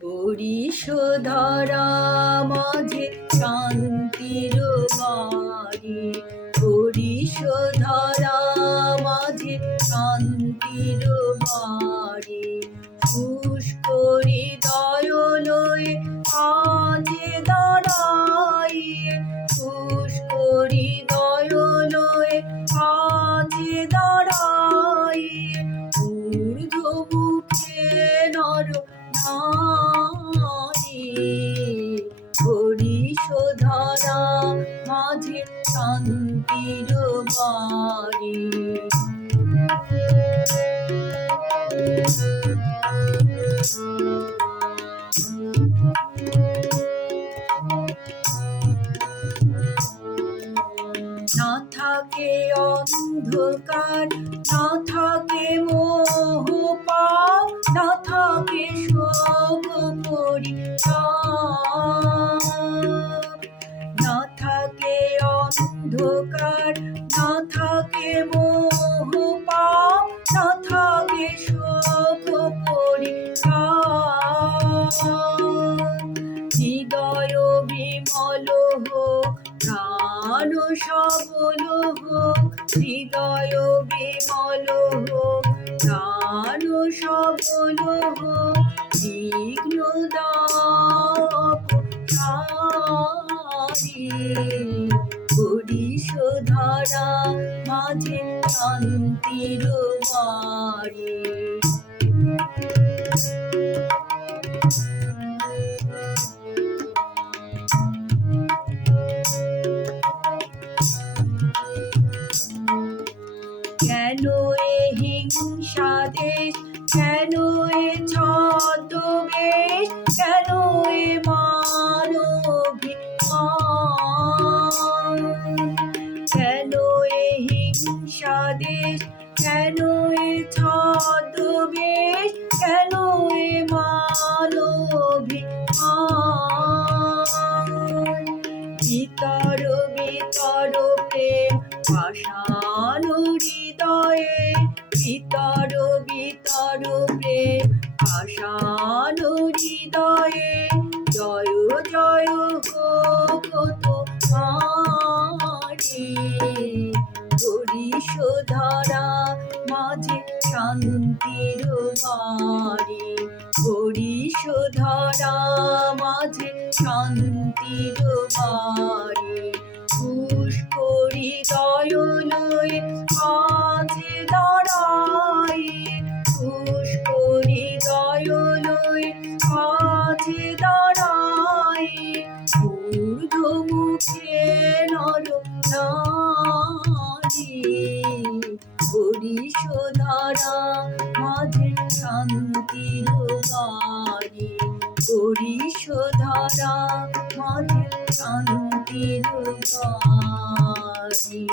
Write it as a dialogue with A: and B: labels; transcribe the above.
A: পরিশোধরা মাঝে শান্তির বাড়ি পরিশোধরা মাঝে শান্তির বাড়ি পুষ্করি দয়লয়ে আজে দাঁড়াই। পুষ্করি দয়লয়ে আজে দাঁড়াই। শান্তির বাড়ি না থাকে অন্ধকার না থাকে মোহ পাপ না অন্ধকার, না থাকে মোহ পাপ, না থাকে শোক হৃদয় বিমল হোক, প্রাণ সবল হোক, হৃদয় বিমল হোক, প্রাণ সবল হোক বিঘ্ন পরিশোধারা মাঝে শান্তির বাড়ি। কেন এ হিংসা দেশ? কেন এ কেন এ ছদ্মবেশ কেন এ মানবী ভিতর ভিতর প্রেম পাষাণ হৃদয়ে ভিতর ভিতর প্রেম পাষাণ হৃদয়ে। জয় জয় হোক তোমারি পরিশোধরা মাঝে শান্তির বাড়ি পরিশোধরা মাঝে শান্তির বাড়ি পুষ্করি দয়লয়ে আজে দাঁড়াই, পুষ্করি দয়লয়ে আজে দাঁড়াই। ঊর্ধ্বমুখে নর নারী। পরিশোধারা মাঝে শান্তির বাড়ি পরিশোধারা মাঝে শান্তির বাড়ি